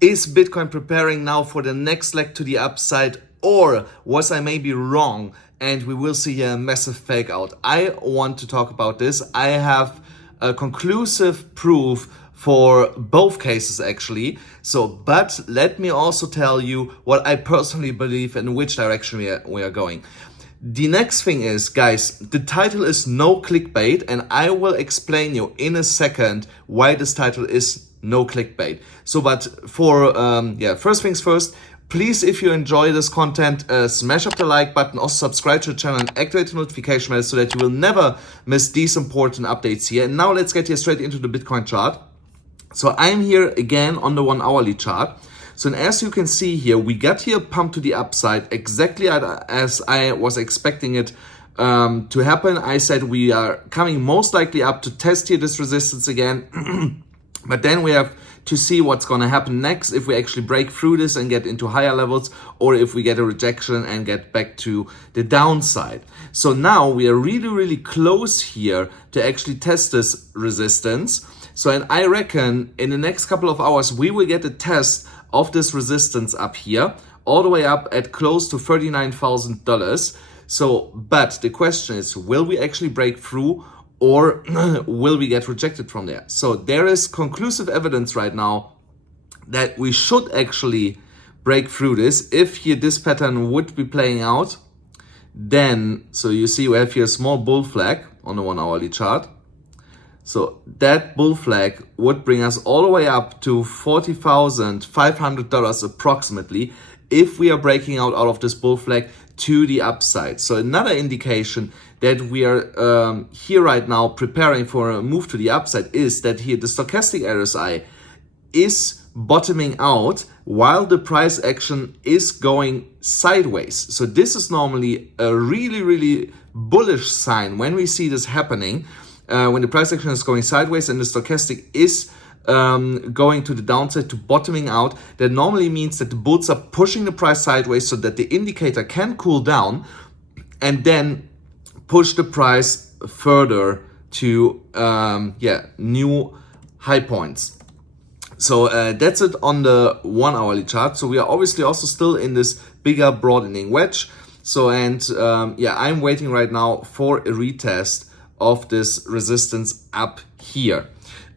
Is Bitcoin preparing now for the next leg to the upside, or was I maybe wrong and we will see a massive fake out? I want to talk about this. I have a conclusive proof for both cases actually. But let me also tell you what I personally believe and which direction we are going. The next thing is, guys, the title is no clickbait, and I will explain you in a second why this title is no clickbait. First things first, please, if you enjoy this content, smash up the like button, also subscribe to the channel and activate the notification bell so that you will never miss these important updates here. And now let's get here straight into the Bitcoin chart. So I'm here again on the 1 hourly chart. So as you can see here, we got here a pump to the upside exactly as I was expecting it to happen. I said we are coming most likely up to test here this resistance again. But then we have to see what's going to happen next, if we actually break through this and get into higher levels, or if we get a rejection and get back to the downside. So now we are really, really close here to actually test this resistance. So, and I reckon in the next couple of hours, we will get a test of this resistance up here, all the way up at close to $39,000. So, but the question is, will we actually break through, or will we get rejected from there? So there is conclusive evidence right now that we should actually break through this. If here this pattern would be playing out, then, so you see we have here a small bull flag on the 1 hourly chart. So that bull flag would bring us all the way up to $40,500 approximately if we are breaking out of this bull flag to the upside. So another indication that we are here right now preparing for a move to the upside is that here the stochastic RSI is bottoming out while the price action is going sideways. So this is normally a really, really bullish sign when we see this happening. When the price action is going sideways and the stochastic is going to the downside to bottoming out, that normally means that the bulls are pushing the price sideways so that the indicator can cool down and then push the price further to new high points. So that's it on the 1 hourly chart. So we are obviously also still in this bigger broadening wedge. So I'm waiting right now for a retest of this resistance up here.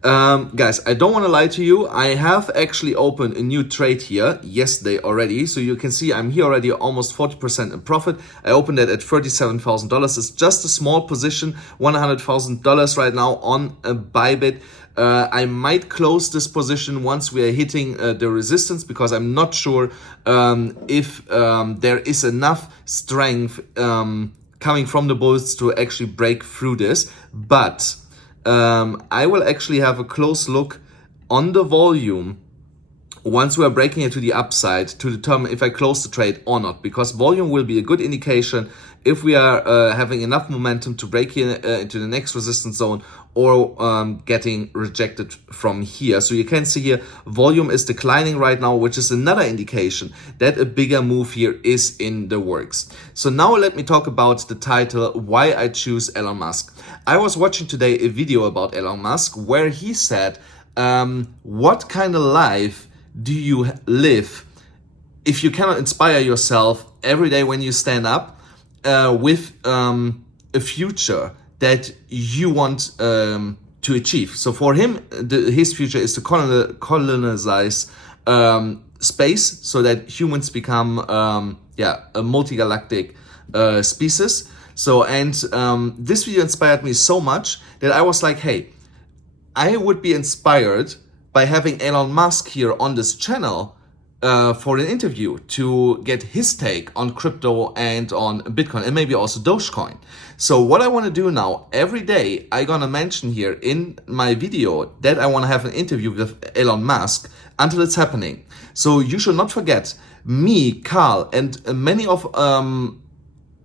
Guys, I don't want to lie to you. I have actually opened a new trade here yesterday already. So you can see I'm here already almost 40% in profit. I opened it at $37,000. It's just a small position, $100,000 right now on a BYBIT. I might close this position once we are hitting the resistance, because I'm not sure if there is enough strength coming from the bulls to actually break through this. But I will actually have a close look on the volume once we are breaking it to the upside to determine if I close the trade or not, because volume will be a good indication if we are having enough momentum to break into the next resistance zone, or getting rejected from here. So you can see here volume is declining right now, which is another indication that a bigger move here is in the works. So now let me talk about the title, why I choose Elon Musk. I was watching today a video about Elon Musk where he said, what kind of life do you live if you cannot inspire yourself every day when you stand up with a future that you want to achieve? So for him, his future is to colonize space so that humans become a multi-galactic species. So, and this video inspired me so much that I was like, hey, I would be inspired by having Elon Musk here on this channel for an interview to get his take on crypto and on Bitcoin and maybe also Dogecoin. So what I want to do now, every day I'm gonna mention here in my video that I want to have an interview with Elon Musk until it's happening. So you should not forget me, Carl, and many of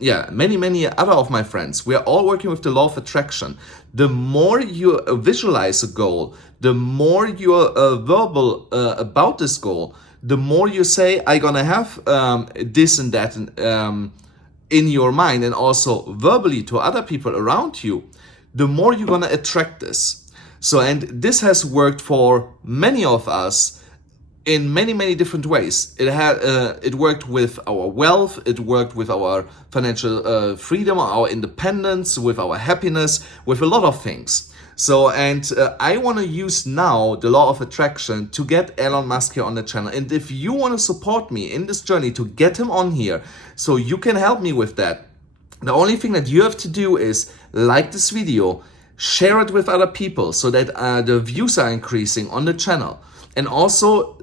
many other of my friends. We are all working with the law of attraction. The more you visualize a goal, the more you are verbal about this goal, the more you say, I'm gonna have this and that in your mind and also verbally to other people around you, the more you're gonna attract this. So, and this has worked for many of us in many different ways. It worked with our wealth, it worked with our financial freedom, our independence, with our happiness, with a lot of things. So, and I want to use now the law of attraction to get Elon Musk here on the channel. And if you want to support me in this journey to get him on here, so you can help me with that, the only thing that you have to do is like this video, share it with other people so that the views are increasing on the channel. And also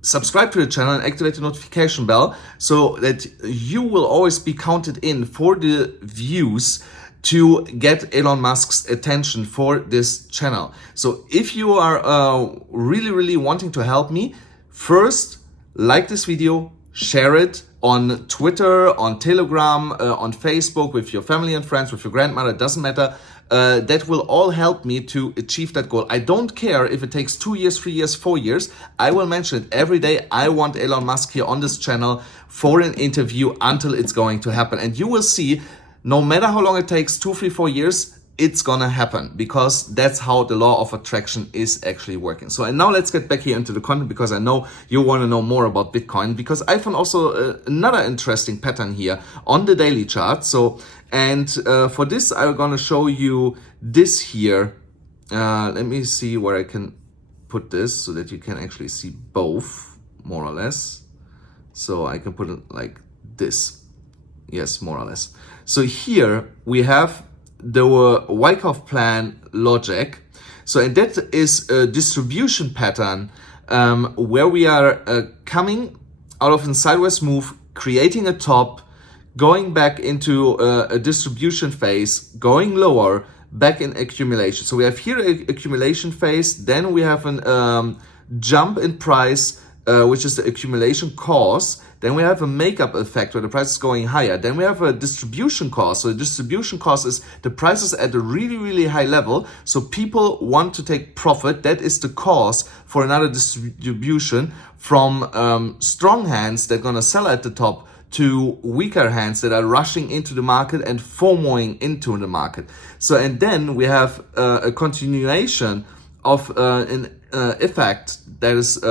subscribe to the channel and activate the notification bell so that you will always be counted in for the views to get Elon Musk's attention for this channel. So if you are really wanting to help me, first like this video, share it on Twitter, on Telegram, on Facebook, with your family and friends, with your grandmother, it doesn't matter. That will all help me to achieve that goal. I don't care if it takes 2 years, 3 years, 4 years. I will mention it every day. I want Elon Musk here on this channel for an interview until it's going to happen. And you will see, no matter how long it takes, 2, 3, 4 years, it's gonna happen, because that's how the law of attraction is actually working. So, and now let's get back here into the content, because I know you want to know more about Bitcoin, because I found also another interesting pattern here on the daily chart. So, and for this, I'm gonna show you this here. Let me see where I can put this so that you can actually see both, more or less. So I can put it like this. Yes, more or less. So here we have the Wyckoff plan logic. So, and that is a distribution pattern where we are coming out of a sideways move, creating a top, going back into a distribution phase, going lower, back in accumulation. So we have here an accumulation phase, then we have an jump in price, which is the accumulation cost. Then we have a makeup effect where the price is going higher. Then we have a distribution cost. So the distribution cost is the price is at a really high level. So people want to take profit. That is the cause for another distribution from strong hands that are going to sell at the top to weaker hands that are rushing into the market and FOMOing into the market. So, and then we have a continuation of an effect that is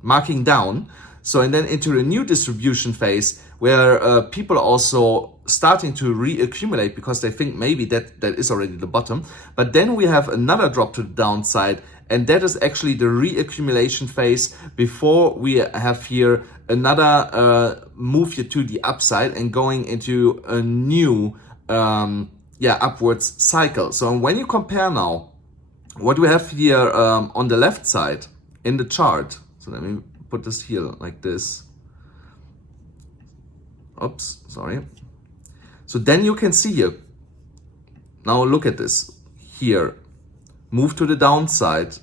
marking down. So, and then into a new distribution phase where people are also starting to reaccumulate because they think maybe that is already the bottom. But then we have another drop to the downside, and that is actually the reaccumulation phase before we have here another move here to the upside and going into a new upwards cycle. So when you compare now what we have here on the left side in the chart, so let me put this here like this. Oops, sorry. So then you can see here, now look at this here, move to the downside,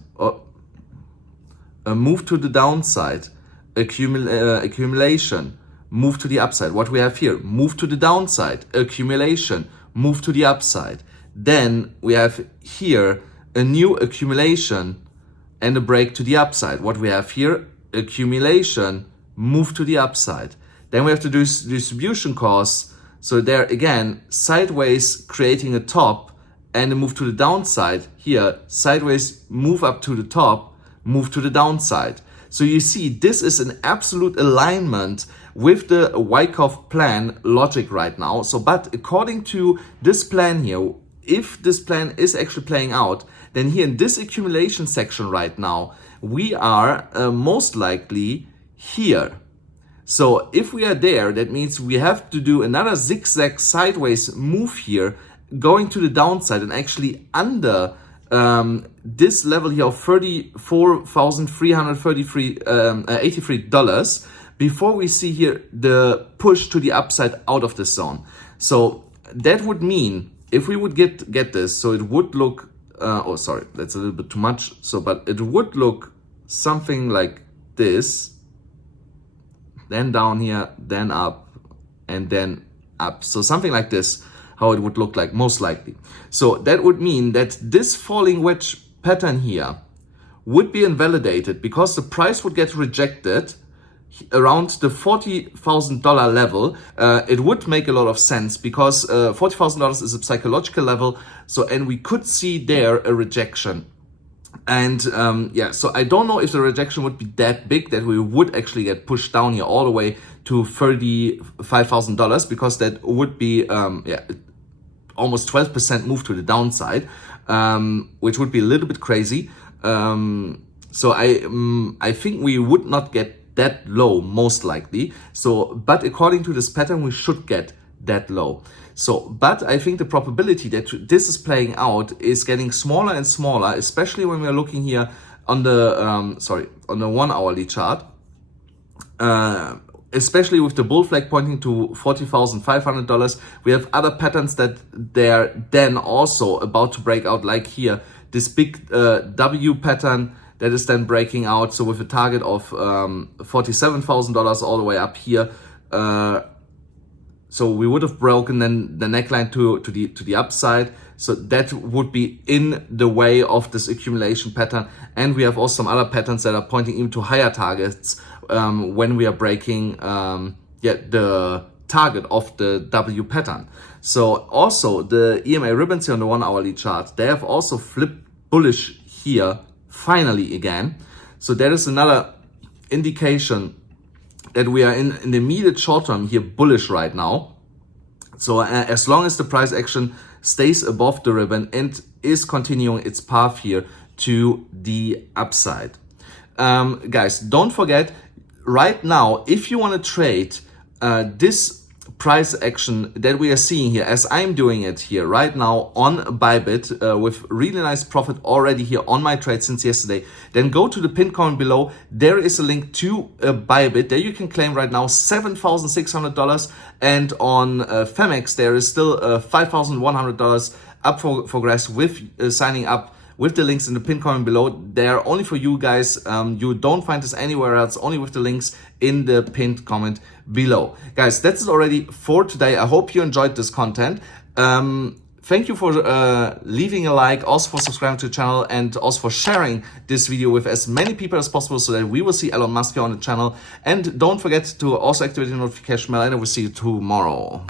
move to the downside, accumulation, move to the upside. What we have here, move to the downside, accumulation, move to the upside. Then we have here a new accumulation and a break to the upside. What we have here, accumulation, move to the upside. Then we have to do distribution costs. So there again, sideways creating a top and a move to the downside. Here, sideways move up to the top, move to the downside. So you see, this is an absolute alignment with the Wyckoff plan logic right now. So, but according to this plan here, if this plan is actually playing out, then here in this accumulation section right now, we are most likely here. So if we are there, that means we have to do another zigzag sideways move here, going to the downside and actually under this level here of $34,383 before we see here the push to the upside out of this zone. So that would mean if we would get this, so it would look, oh sorry, that's a little bit too much. So, but it would look something like this, then down here, then up, and then up. So something like this, how it would look like, most likely. So that would mean that this falling wedge pattern here would be invalidated because the price would get rejected around the $40,000 level. It would make a lot of sense because $40,000 is a psychological level. So, and we could see there a rejection. And yeah, so I don't know if the rejection would be that big that we would actually get pushed down here all the way to $35,000, because that would be yeah, almost 12% move to the downside, which would be a little bit crazy. So I think we would not get that low, most likely. So, but according to this pattern, we should get that low. So, but I think the probability that this is playing out is getting smaller and smaller, especially when we're looking here on the on the 1 hourly chart. Especially with the bull flag pointing to $40,500. We have other patterns that they're then also about to break out, like here, this big W pattern that is then breaking out. So with a target of $47,000 all the way up here. So we would have broken then the neckline to the upside. So that would be in the way of this accumulation pattern. And we have also some other patterns that are pointing even to higher targets when we are breaking the target of the W pattern. So also the EMA ribbons here on the 1 hourly chart, they have also flipped bullish here finally again. So that is another indication that we are in the immediate short term here bullish right now. So as long as the price action stays above the ribbon and is continuing its path here to the upside. Guys, don't forget, right now, if you want to trade this price action that we are seeing here, as I'm doing it here right now on BYBIT with really nice profit already here on my trade since yesterday, then go to the pinned comment below. There is a link to BYBIT. There you can claim right now $7,600, and on Phemex there is still $5,100 up for grabs with signing up with the links in the pinned comment below. They're only for you guys. You don't find this anywhere else, only with the links in the pinned comment below. Guys, that's it already for today. I hope you enjoyed this content. Thank you for leaving a like, also for subscribing to the channel, and also for sharing this video with as many people as possible so that we will see Elon Musk here on the channel. And don't forget to also activate the notification bell, and I will see you tomorrow.